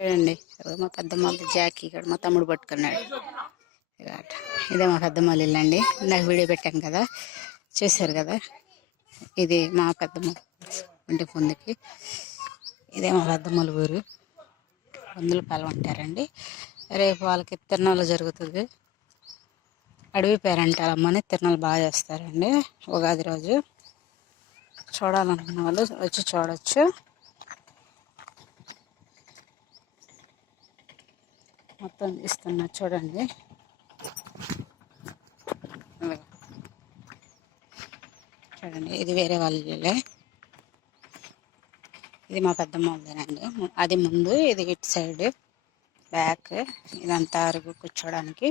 చూడండి మా పెద్దమ్మ జాకీ ఇక్కడ మా తమ్ముడు పట్టుకున్నాడు. ఇదే మా పెద్దమ్మ ఇల్లు అండి. నాకు వీడియో పెట్టాను కదా, చూశారు కదా. ఇది మా పెద్దమ్మ ఇంటి ముందుకి. ఇదే మా పెద్దమ్మల ఊరు. పందులు పాలు ఉంటారండి. రేపు వాళ్ళకి తిరునాళ్ళు జరుగుతుంది. అడవి పేరంటారమ్మని తిరునాళ్ళు బాగా చేస్తారండి ఉగాది రోజు. చూడాలనుకున్న వాళ్ళు వచ్చి చూడవచ్చు. మొత్తం ఇస్తున్నా చూడండి. చూడండి ఇది వేరే వాళ్ళే. ఇది మా పెద్దమ్మ వాళ్ళదేనండి. అది ముందు, ఇది ఇటు సైడ్ బ్యాక్. ఇదంతా అరుగు కూర్చోడానికి.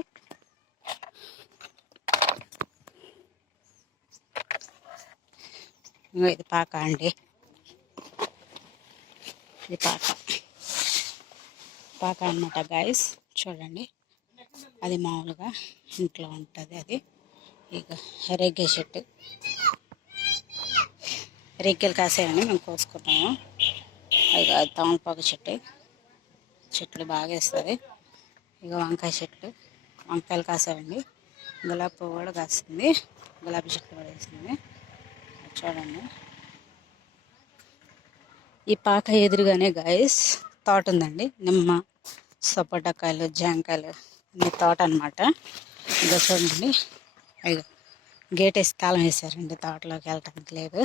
ఇది పాక అండి. ఇది పాక అన్నమాట గాయస్. చూడండి అది మామూలుగా ఇంట్లో ఉంటుంది. అది ఇక రేగే చెట్టు, రేగ్గలు కాసాయండి, మేము కోసుకుంటాము. ఇక తమలపాకు చెట్లు బాగా వేస్తుంది. ఇక వంకాయ చెట్లు, వంకాయలు కాసాయండి. గులాబీ పువ్వు కూడా కాస్తుంది. గులాబీ చెట్లు కూడా వేస్తుంది. చూడండి ఈ పాక ఎదురుగానే గాయస్ తోట ఉందండి. నిమ్మ, సపోటాకాయలు, జాంకాయలు అన్ని తోట అనమాట. ఇక చూడండి, ఇక గేట్ వేసి తాళం వేసారండి. తోటలోకి వెళ్ళటానికి లేదు.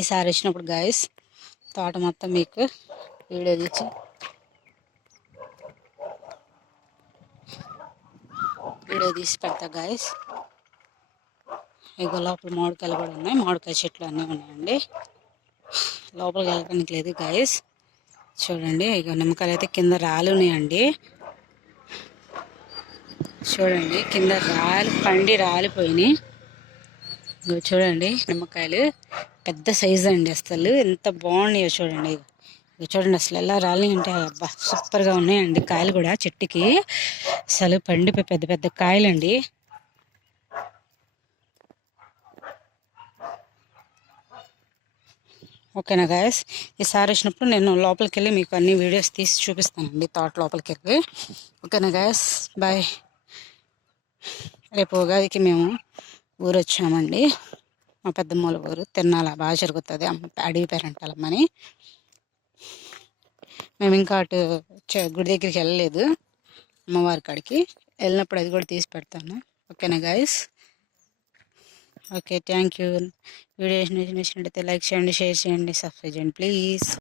ఈసారి వచ్చినప్పుడు గాయస్ తోట మొత్తం మీకు వీడియో తీసి పెడతా గాయస్. ఇక లోపల మామిడికాయలు కూడా ఉన్నాయి. మామిడికాయ చెట్లు అన్నీ ఉన్నాయండి. లోపలికి వెళ్ళడానికి లేదు గాయస్. చూడండి ఇక నిమ్మకాయలు అయితే కింద రాలి ఉన్నాయండి. చూడండి కింద పండి రాలిపోయినాయి. చూడండి నిమ్మకాయలు పెద్ద సైజు అండి. అసలు ఎంత బాగున్నాయో చూడండి. చూడండి అసలు ఎలా రాలి అంటే అబ్బా సూపర్గా ఉన్నాయండి. కాయలు కూడా చెట్టుకి అసలు పండిపోయి పెద్ద పెద్ద కాయలండి. ఓకేనా గాయస్, ఈసారి వచ్చినప్పుడు నేను లోపలికి వెళ్ళి మీకు అన్ని వీడియోస్ తీసి చూపిస్తానండి తోట లోపలికి వెళ్ళి. ఓకేనా గాయస్, బాయ్. రేపు ఉగాదికి మేము ఊరు వచ్చామండి. మా పెద్దమ్మల ఊరు తిరునాళ్ళ బాగా జరుగుతుంది. అడవి పేరంటాలమ్మని. మేము ఇంకా అటు గుడి దగ్గరికి వెళ్ళలేదు, అమ్మవారి కాడికి. వెళ్ళినప్పుడు అది కూడా తీసి పెడతాను. ఓకేనా guys, okay thank you. Video నచ్చినట్టయితే లైక్ చేయండి, షేర్ చేయండి, సబ్స్క్రైబ్ చేయండి ప్లీజ్.